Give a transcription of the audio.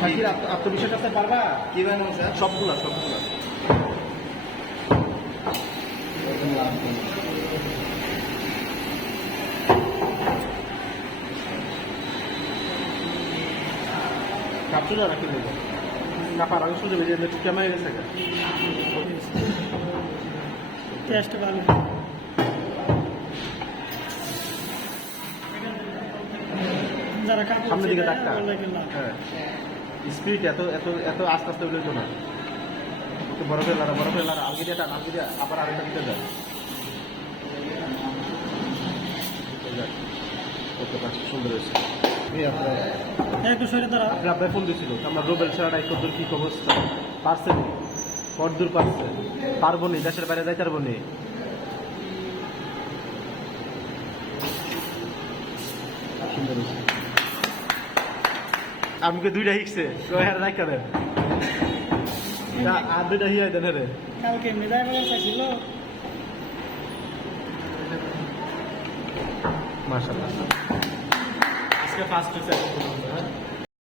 বাকির আত্মবিশ্বাস আছে পারবা কি বানাবো স্যার? সবগুলা কাপড়টা রাখি দেব কাপড় আগে শুধু বেরিয়ে একটু কেমন হয়ে গেছে টেস্ট ভালো যারা কাপড় সামনের দিকে ডাক্তার না হ্যাঁ স্পিড এত এত এত আস্তে আস্তে উঠে তো না একটু বড় করে লারা আলগি দিয়ে আবার আরেকটা দিতে যায় ওকে বাস সুন্দর হয়েছে একটু সরে দাঁড়া আপনার ফোন দিয়েছিল আমরা রোবেল ছাড়া কদ্দুর কি অবস্থা পারছে কদ্দুর পারছে পারবো নি দেশের বাইরে যাইতে পারবো নি সুন্দর হয়েছে আমাকে দুইটা শিখছে রাখা দেন আর দুইটা হিয়াই দেন রে কালকে মেজাই বলে চাইছিল মাশাআল্লাহ আজকে ফার্স্ট হয়েছে